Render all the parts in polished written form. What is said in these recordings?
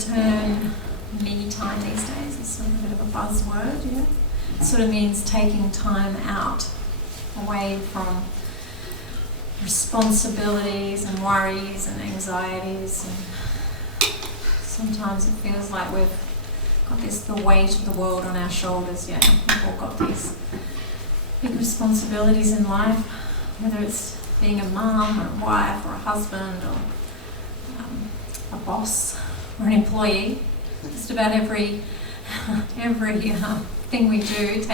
term me time these days is sort of a bit of a buzzword, yeah? It sort of means taking time out, away from responsibilities and worries and anxieties, and sometimes it feels like we've got the weight of the world on our shoulders. Yeah, we've all got these big responsibilities in life, whether it's being a mum or a wife or a husband or a boss or an employee. Just about every thing we do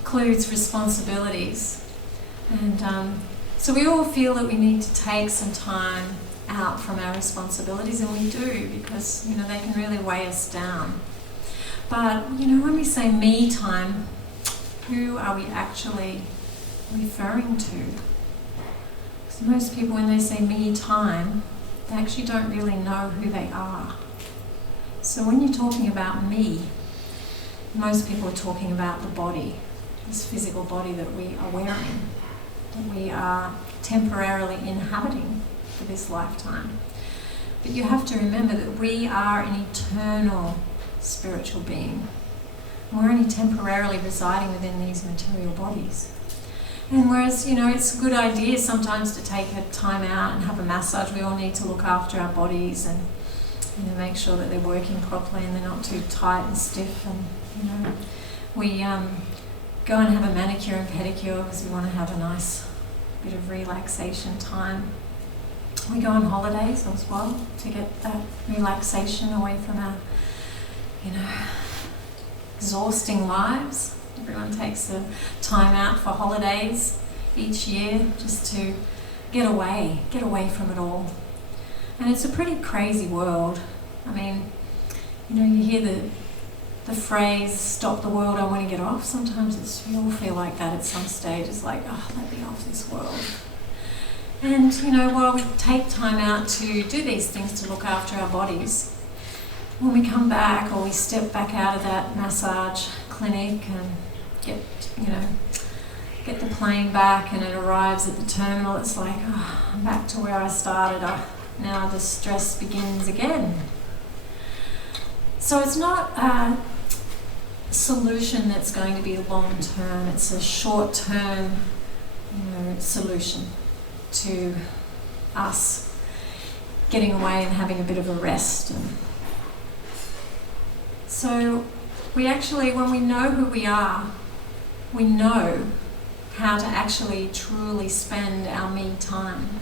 includes responsibilities, and so we all feel that we need to take some time out from our responsibilities, and we do, because they can really weigh us down. But when we say me time, who are we actually referring to? Because most people, when they say me time, they actually don't really know who they are. So when you're talking about me, most people are talking about the body, this physical body that we are wearing, that we are temporarily inhabiting for this lifetime. But you have to remember that we are an eternal spiritual being. We're only temporarily residing within these material bodies. And whereas, it's a good idea sometimes to take a time out and have a massage. We all need to look after our bodies and, make sure that they're working properly and they're not too tight and stiff. And, we go and have a manicure and pedicure because we want to have a nice bit of relaxation time. We go on holidays as well to get that relaxation away from our, exhausting lives. Everyone takes the time out for holidays each year just to get away from it all. And it's a pretty crazy world. I mean, you hear the phrase, stop the world, I want to get off. Sometimes we all feel like that at some stage. It's like, let me off this world. And, while we take time out to do these things to look after our bodies, when we come back or we step back out of that massage clinic and get the plane back and it arrives at the terminal, it's like, I'm back to where I started. Now the stress begins again. So it's not a solution that's going to be long-term. It's a short-term, solution to us getting away and having a bit of a rest. And so we actually, when we know who we are, we know how to actually truly spend our me time.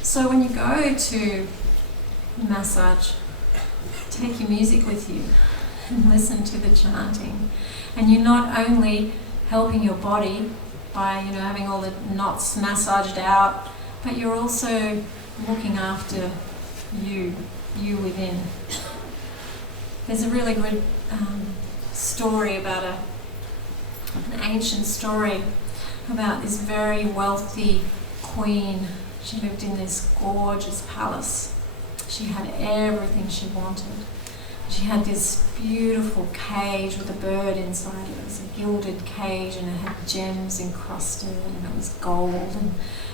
So when you go to massage, take your music with you and listen to the chanting. And you're not only helping your body by, having all the knots massaged out, but you're also looking after you within. There's a really good story about an ancient story about this very wealthy queen. She lived in this gorgeous palace. She had everything she wanted. She had this beautiful cage with a bird inside it. It was a gilded cage and it had gems encrusted and it was gold. And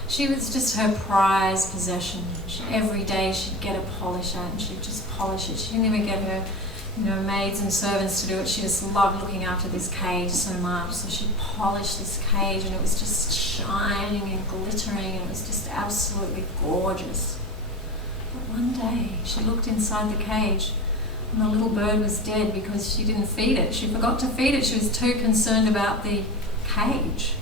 she was just her prized possession. Every day she'd get a polish out and she'd just polish it. She didn't even get her maids and servants to do it. She just loved looking after this cage so much. So she polished this cage and it was just shining and glittering and it was just absolutely gorgeous. But one day she looked inside the cage and the little bird was dead because she didn't feed it. She forgot to feed it. She was too concerned about the cage.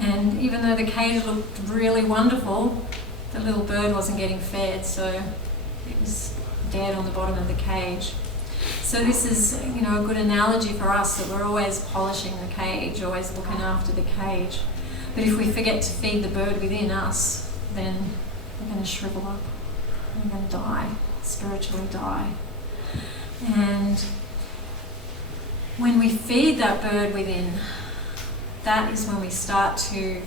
And even though the cage looked really wonderful, the little bird wasn't getting fed, so it was dead on the bottom of the cage. So this is, a good analogy for us, that we're always polishing the cage, always looking after the cage. But if we forget to feed the bird within us, then we're going to shrivel up. We're going to die, spiritually die. And when we feed that bird within, that is when we start to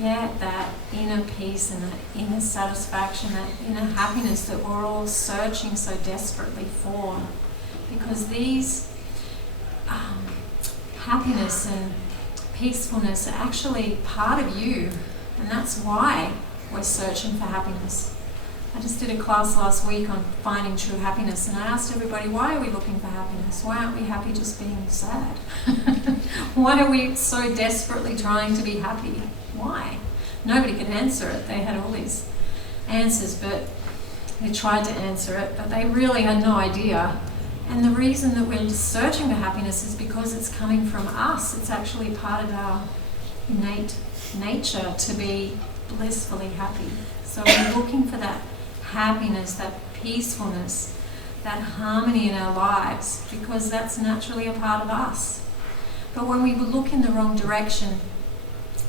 get that inner peace and that inner satisfaction, that inner happiness that we're all searching so desperately for. Because these happiness and peacefulness are actually part of you, and that's why we're searching for happiness. I just did a class last week on finding true happiness, and I asked everybody, why are we looking for happiness? Why aren't we happy just being sad? Why are we so desperately trying to be happy? Why? Nobody could answer it. They had all these answers, but they tried to answer it, but they really had no idea. And the reason that we're searching for happiness is because it's coming from us. It's actually part of our innate nature to be blissfully happy. So we're looking for that happiness, that peacefulness, that harmony in our lives, because that's naturally a part of us. But when we look in the wrong direction,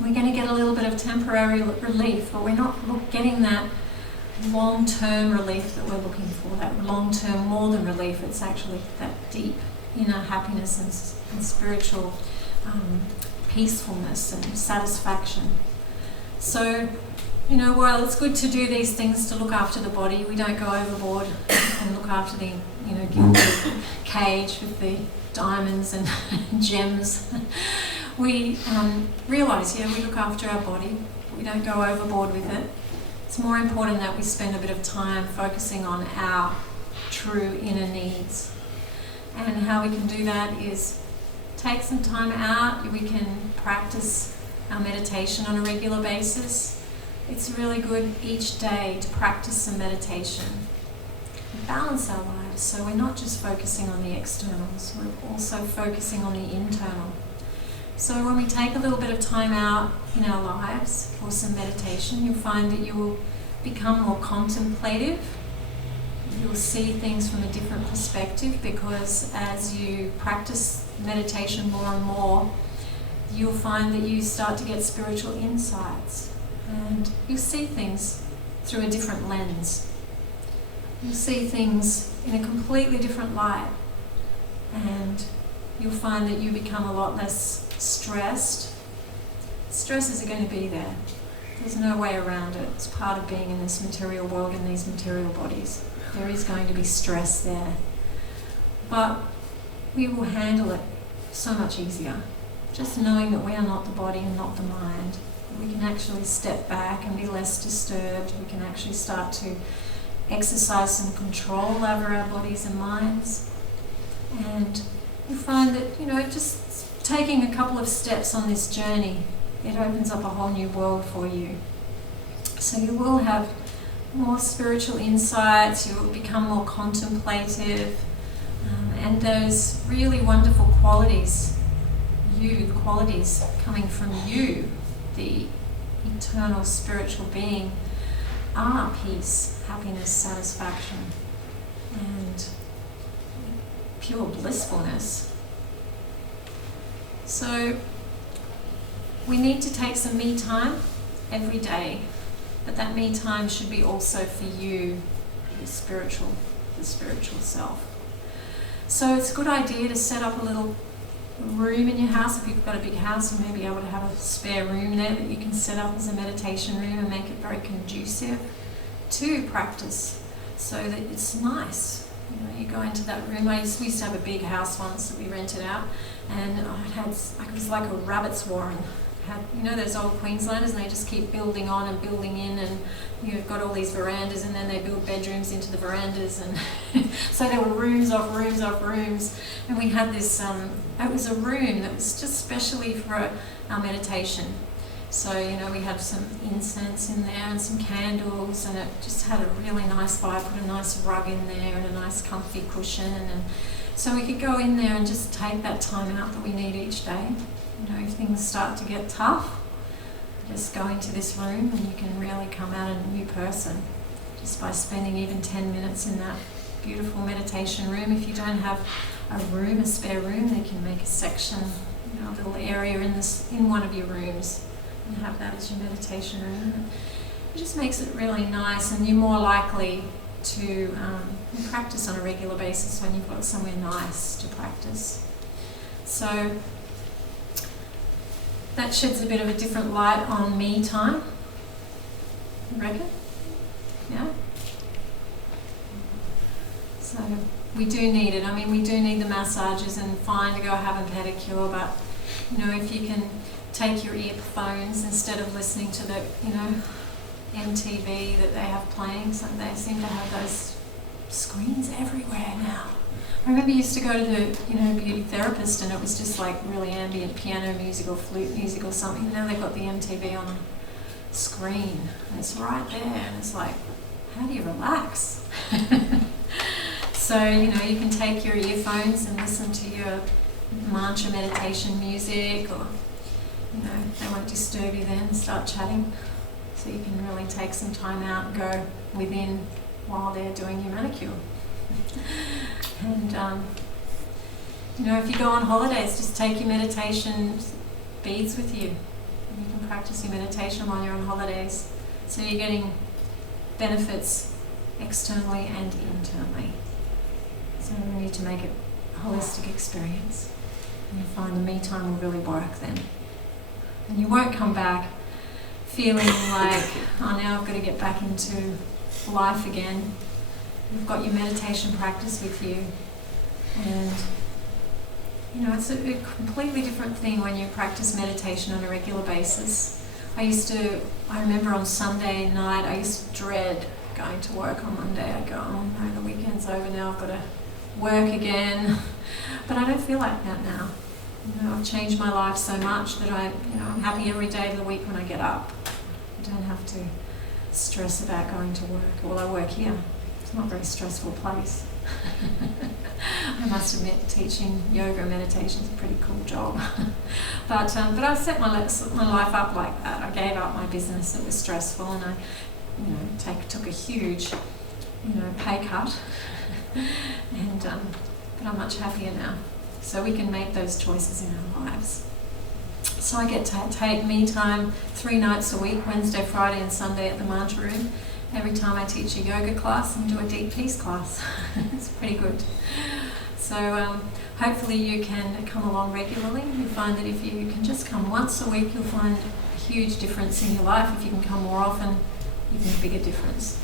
we're going to get a little bit of temporary relief, but we're not getting that long-term relief that we're looking for, that long-term more than relief. It's actually that deep inner happiness and spiritual peacefulness and satisfaction. So, while it's good to do these things to look after the body, we don't go overboard and look after the, gilded cage with the diamonds and gems. We realise, we look after our body, but we don't go overboard with it. It's more important that we spend a bit of time focusing on our true inner needs. And how we can do that is take some time out. We can practice our meditation on a regular basis. It's really good each day to practice some meditation. We balance our lives, so we're not just focusing on the externals, we're also focusing on the internal. So when we take a little bit of time out in our lives for some meditation, you'll find that you will become more contemplative. You'll see things from a different perspective, because as you practice meditation more and more, you'll find that you start to get spiritual insights, and you'll see things through a different lens. You'll see things in a completely different light, and you'll find that you become a lot less stressed. Stresses are going to be there. There's no way around it. It's part of being in this material world, in these material bodies. There is going to be stress there. But we will handle it so much easier. Just knowing that we are not the body and not the mind. We can actually step back and be less disturbed. We can actually start to exercise some control over our bodies and minds. And you find that, just taking a couple of steps on this journey, it opens up a whole new world for you. So you will have more spiritual insights, you will become more contemplative, and those really wonderful qualities, the qualities coming from you, the eternal spiritual being, are peace, happiness, satisfaction, and pure blissfulness. So we need to take some me time every day, but that me time should be also for you, the spiritual self. So it's a good idea to set up a little room in your house. If you've got a big house, you may be able to have a spare room there that you can set up as a meditation room and make it very conducive to practice, so that it's nice. You go into that room. We used to have a big house once that we rented out, and it was like a rabbit's warren. Those old Queenslanders, and they just keep building on and building in, and you've got all these verandas, and then they build bedrooms into the verandas, and so there were rooms off rooms off rooms, and we had this, it was a room that was just specially for our meditation. So, we had some incense in there and some candles, and it just had a really nice vibe. Put a nice rug in there and a nice comfy cushion, and so we could go in there and just take that time out that we need each day. If things start to get tough, just go into this room and you can really come out a new person just by spending even 10 minutes in that beautiful meditation room. If you don't have a spare room, they can make a section, a little area in one of your rooms, and have that as your meditation room. It just makes it really nice, and you're more likely to practice on a regular basis when you've got somewhere nice to practice. So that sheds a bit of a different light on me time, you reckon? Yeah? So we do need it. We do need the massages, and fine to go have a pedicure, but if you can take your earphones instead of listening to the MTV that they have playing. So they seem to have those screens everywhere now. I remember you used to go to the, beauty therapist, and it was just like really ambient piano music or flute music or something. Now they've got the MTV on the screen, and it's right there, and it's like, how do you relax? So, you can take your earphones and listen to your mantra meditation music, or, they won't disturb you then, and start chatting. So you can really take some time out and go within while they're doing your manicure. And, if you go on holidays, just take your meditation beads with you. And you can practice your meditation while you're on holidays. So you're getting benefits externally and internally. So we need to make it a holistic experience. And you find the me time will really work then. And you won't come back feeling like, oh, now I've got to get back into life again. You've got your meditation practice with you. And, it's a completely different thing when you practice meditation on a regular basis. I remember on Sunday night, I used to dread going to work on Monday. I'd go, oh no, the weekend's over now, I've got to work again. But I don't feel like that now. I've changed my life so much that I'm happy every day of the week when I get up. I don't have to stress about going to work. Well, I work here. It's not a very stressful place. I must admit, teaching yoga and meditation is a pretty cool job. But I set my life up like that. I gave up my business that was stressful, and I took a huge pay cut. And but I'm much happier now. So we can make those choices in our lives. So I get to take me time 3 nights a week, Wednesday, Friday and Sunday at the Mantra Room. Every time I teach a yoga class and do a deep peace class. It's pretty good. So hopefully you can come along regularly. You find that if you can just come once a week, you'll find a huge difference in your life. If you can come more often, even a bigger difference.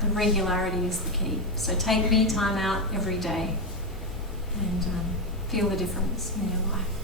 The regularity is the key. So take me time out every day and feel the difference in your life.